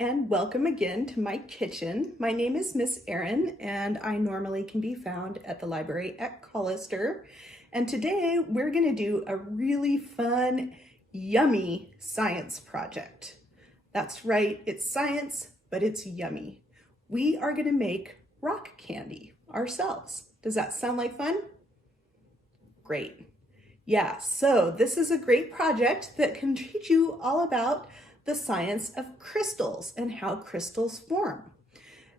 and welcome again to my kitchen. My name is Miss Erin, and I normally can be found at the library at Collister. And today we're going to do a really fun, yummy science project. That's right, it's science, but it's yummy. We are going to make rock candy ourselves. Does that sound like fun? Great. Yeah, so this is a great project that can teach you all about the science of crystals and how crystals form.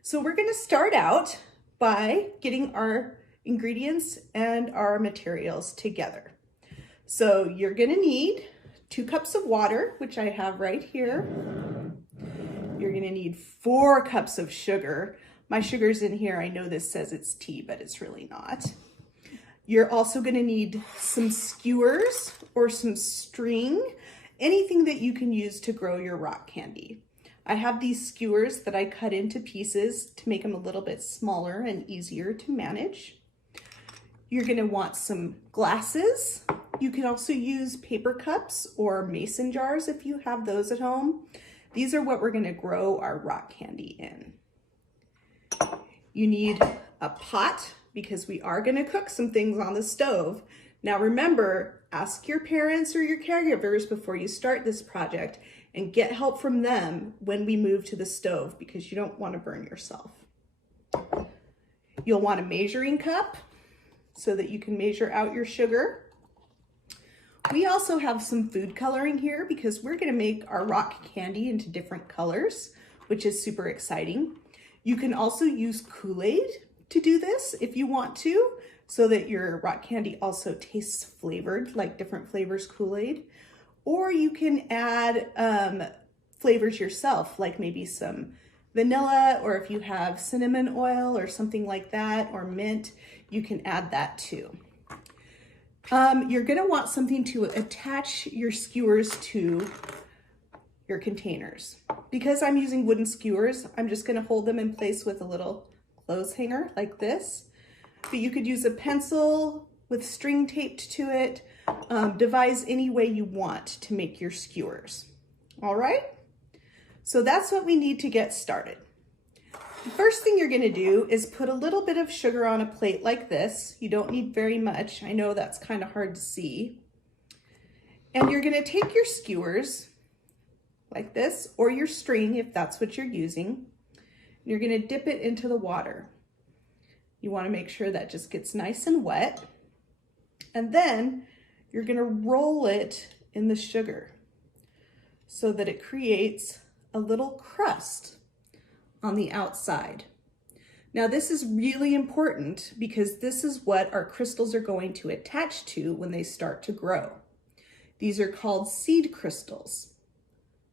So we're going to start out by getting our ingredients and our materials together. So you're going to need 2 cups of water, which I have right here. You're going to need 4 cups of sugar. My sugar's in here. I know this says it's tea, but it's really not. You're also going to need some skewers or some string, anything that you can use to grow your rock candy. I have these skewers that I cut into pieces to make them a little bit smaller and easier to manage. You're going to want some glasses. You can also use paper cups or mason jars if you have those at home. These are what we're going to grow our rock candy in. You need a pot because we are going to cook some things on the stove. Now remember, ask your parents or your caregivers before you start this project and get help from them when we move to the stove because you don't want to burn yourself. You'll want a measuring cup so that you can measure out your sugar. We also have some food coloring here because we're going to make our rock candy into different colors, which is super exciting. You can also use Kool-Aid to do this if you want to, so that your rock candy also tastes flavored, like different flavors Kool-Aid. Or you can add flavors yourself, like maybe some vanilla, or if you have cinnamon oil or something like that, or mint, you can add that too. You're gonna want something to attach your skewers to your containers. Because I'm using wooden skewers, I'm just gonna hold them in place with a little clothes hanger like this. But you could use a pencil with string taped to it. Devise any way you want to make your skewers. All right? So that's what we need to get started. The first thing you're going to do is put a little bit of sugar on a plate like this. You don't need very much. I know that's kind of hard to see. And you're going to take your skewers like this, or your string if that's what you're using. And you're going to dip it into the water. You want to make sure that just gets nice and wet. And then you're going to roll it in the sugar so that it creates a little crust on the outside. Now this is really important because this is what our crystals are going to attach to when they start to grow. These are called seed crystals.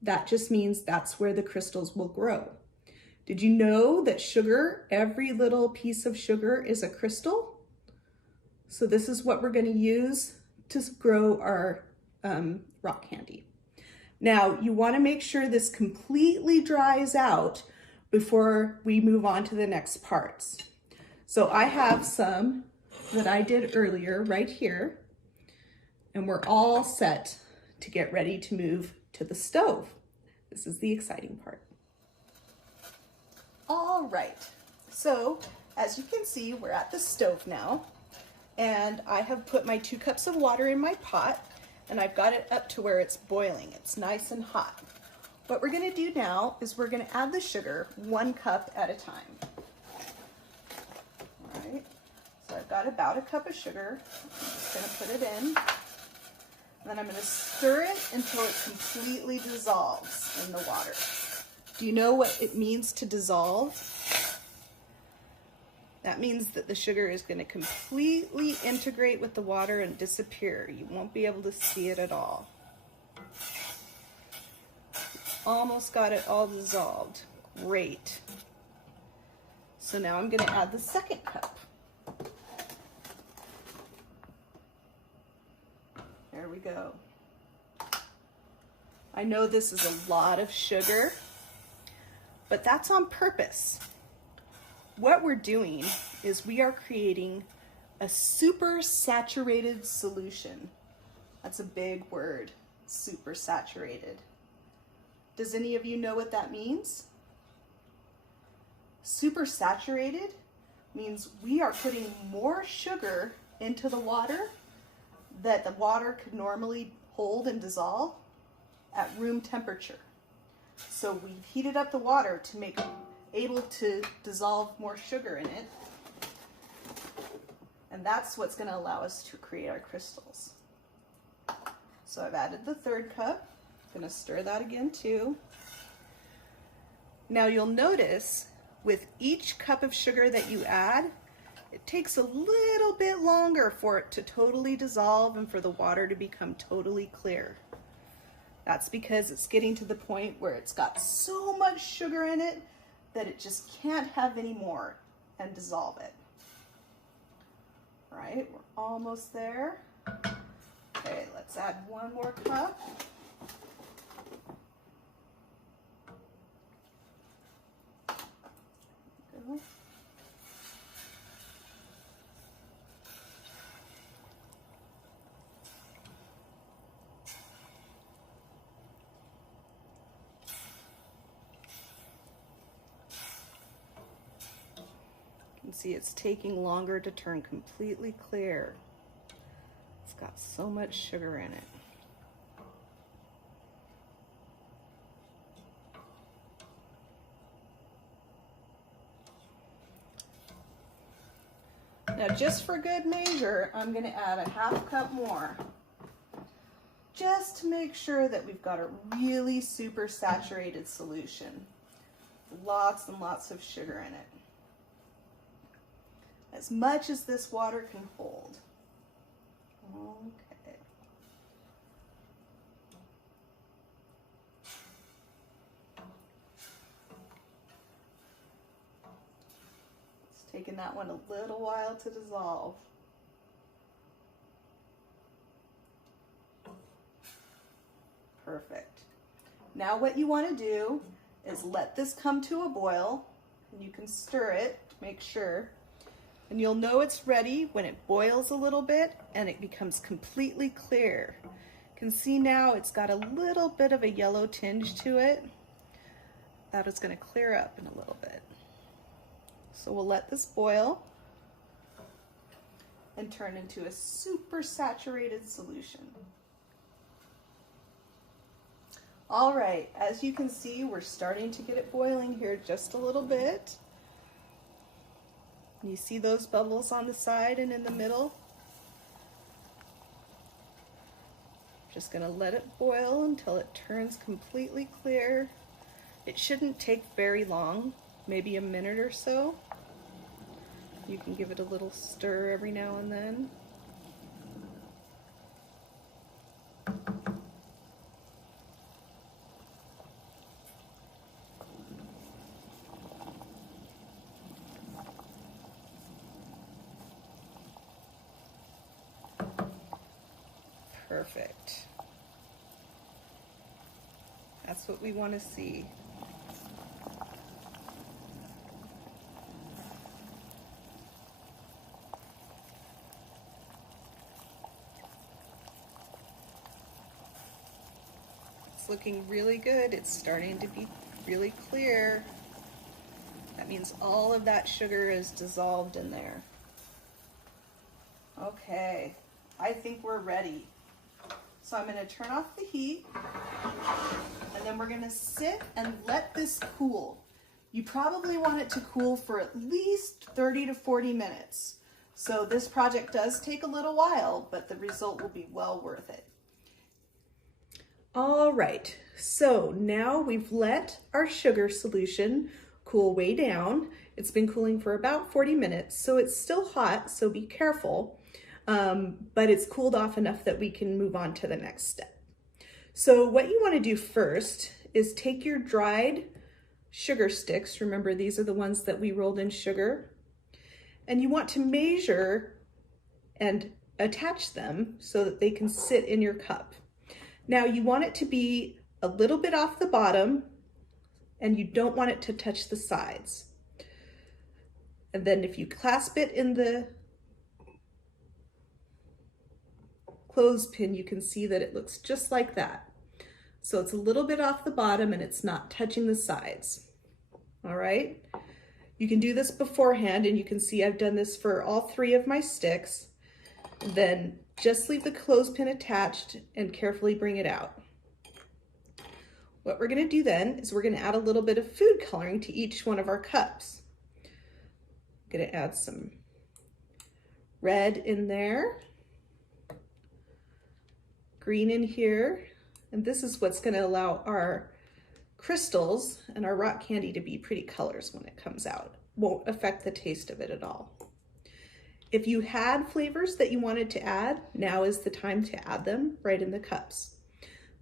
That just means that's where the crystals will grow. Did you know that sugar, every little piece of sugar is a crystal? So this is what we're going to use to grow our rock candy. Now you want to make sure this completely dries out before we move on to the next parts. So I have some that I did earlier right here, and we're all set to get ready to move to the stove. This is the exciting part. All right, so as you can see, we're at the stove now, and I have put my 2 cups of water in my pot, and I've got it up to where it's boiling. It's nice and hot. What we're gonna do now is we're gonna add the sugar 1 cup at a time. All right, so I've got about 1 cup of sugar. I'm just gonna put it in, and then I'm gonna stir it until it completely dissolves in the water. Do you know what it means to dissolve? That means that the sugar is going to completely integrate with the water and disappear. You won't be able to see it at all. Almost got it all dissolved. Great. So now I'm going to add the 2nd cup. There we go. I know this is a lot of sugar, but that's on purpose. What we're doing is we are creating a supersaturated solution. That's a big word, supersaturated. Does any of you know what that means? Supersaturated means we are putting more sugar into the water that the water could normally hold and dissolve at room temperature. So we've heated up the water to make it able to dissolve more sugar in it. And that's what's going to allow us to create our crystals. So I've added the third cup. I'm going to stir that again too. Now you'll notice with each cup of sugar that you add, it takes a little bit longer for it to totally dissolve and for the water to become totally clear. That's because it's getting to the point where it's got so much sugar in it that it just can't have any more and dissolve it. All right, we're almost there. Okay, let's add one more cup. Go. You can see it's taking longer to turn completely clear. It's got so much sugar in it. Now, just for good measure, I'm going to add a half cup more, just to make sure that we've got a really super saturated solution. Lots and lots of sugar in it. As much as this water can hold. Okay. It's taken that one a little while to dissolve. Perfect. Now what you want to do is let this come to a boil, and you can stir it to make sure. And you'll know it's ready when it boils a little bit and it becomes completely clear. You can see now it's got a little bit of a yellow tinge to it. That is going to clear up in a little bit. So we'll let this boil and turn into a super saturated solution. All right, as you can see, we're starting to get it boiling here just a little bit. You see those bubbles on the side and in the middle? Just gonna let it boil until it turns completely clear. It shouldn't take very long, maybe a minute or so. You can give it a little stir every now and then. Perfect. That's what we want to see. It's looking really good. It's starting to be really clear. That means all of that sugar is dissolved in there. Okay, I think we're ready. So I'm going to turn off the heat, and then we're going to sit and let this cool. You probably want it to cool for at least 30 to 40 minutes. So this project does take a little while, but the result will be well worth it. All right, so now we've let our sugar solution cool way down. It's been cooling for about 40 minutes, so it's still hot, so be careful. But it's cooled off enough that we can move on to the next step. So what you want to do first is take your dried sugar sticks. Remember, these are the ones that we rolled in sugar. And you want to measure and attach them so that they can sit in your cup. Now you want it to be a little bit off the bottom, and you don't want it to touch the sides. And then if you clasp it in the clothespin, you can see that it looks just like that. So it's a little bit off the bottom and it's not touching the sides. All right. You can do this beforehand, and you can see I've done this for all 3 of my sticks. Then just leave the clothespin attached and carefully bring it out. What we're going to do then is we're going to add a little bit of food coloring to each one of our cups. I'm going to add some red in there, green in here, and this is what's going to allow our crystals and our rock candy to be pretty colors when it comes out. Won't affect the taste of it at all. If you had flavors that you wanted to add, now is the time to add them right in the cups.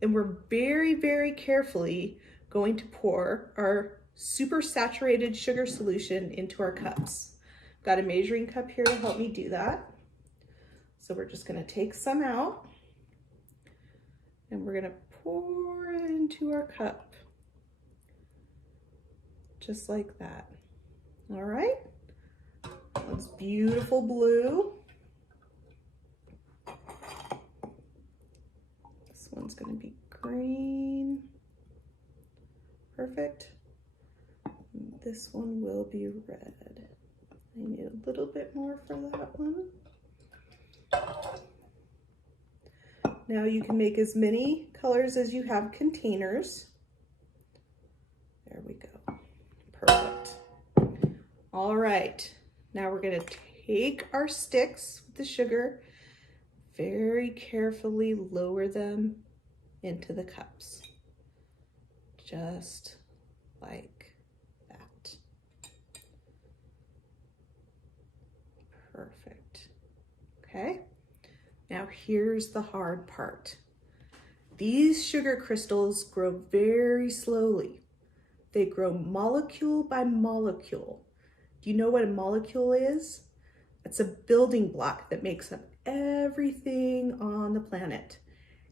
Then we're very, very carefully going to pour our supersaturated sugar solution into our cups. Got a measuring cup here to help me do that. So we're just going to take some out and we're going to pour it into our cup. Just like that. All right. Looks beautiful blue. This one's going to be green. Perfect. And this one will be red. I need a little bit more for that one. Now you can make as many colors as you have containers. There we go. Perfect. All right. Now we're going to take our sticks with the sugar, very carefully lower them into the cups. Just like that. Perfect. Okay. Now here's the hard part. These sugar crystals grow very slowly. They grow molecule by molecule. Do you know what a molecule is? It's a building block that makes up everything on the planet.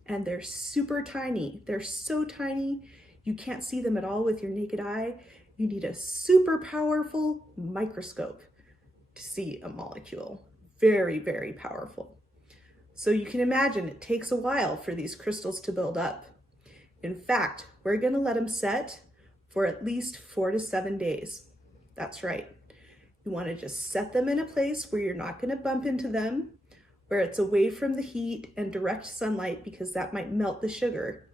And they're super tiny. They're so tiny, you can't see them at all with your naked eye. You need a super powerful microscope to see a molecule. Very, very powerful. So you can imagine it takes a while for these crystals to build up. In fact, we're going to let them set for at least 4 to 7 days. That's right. You want to just set them in a place where you're not going to bump into them, where it's away from the heat and direct sunlight because that might melt the sugar,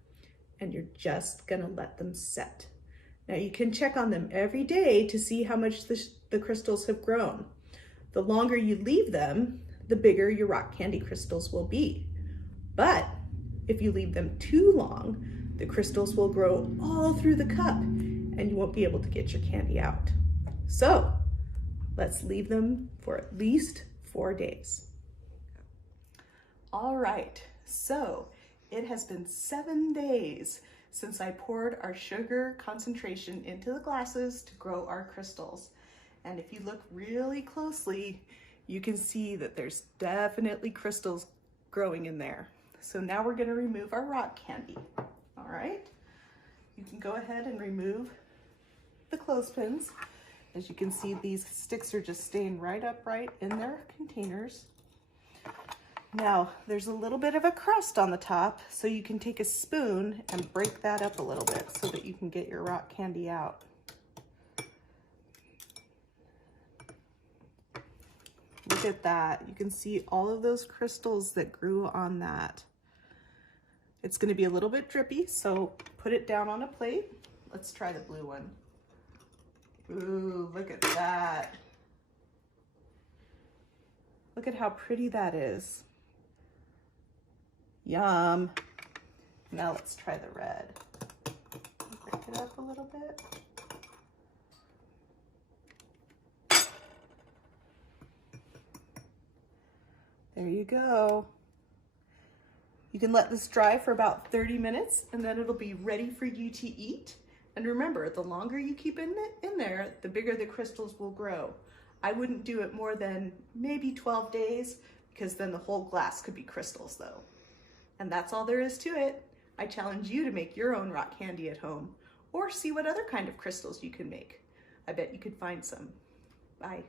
and you're just going to let them set. Now you can check on them every day to see how much the crystals have grown. The longer you leave them, the bigger your rock candy crystals will be. But if you leave them too long, the crystals will grow all through the cup and you won't be able to get your candy out. So let's leave them for at least 4 days. All right, so it has been 7 days since I poured our sugar concentration into the glasses to grow our crystals. And if you look really closely, you can see that there's definitely crystals growing in there. So now we're going to remove our rock candy. All right, you can go ahead and remove the clothespins. As you can see, these sticks are just staying right upright in their containers. Now, there's a little bit of a crust on the top, so you can take a spoon and break that up a little bit so that you can get your rock candy out. Look at that. You can see all of those crystals that grew on that. It's going to be a little bit drippy, so put it down on a plate. Let's try the blue one. Ooh, look at that. Look at how pretty that is. Yum. Now let's try the red. Break it up a little bit. There you go. You can let this dry for about 30 minutes and then it'll be ready for you to eat. And remember, the longer you keep in there, the bigger the crystals will grow. I wouldn't do it more than maybe 12 days because then the whole glass could be crystals though. And that's all there is to it. I challenge you to make your own rock candy at home or see what other kind of crystals you can make. I bet you could find some. Bye.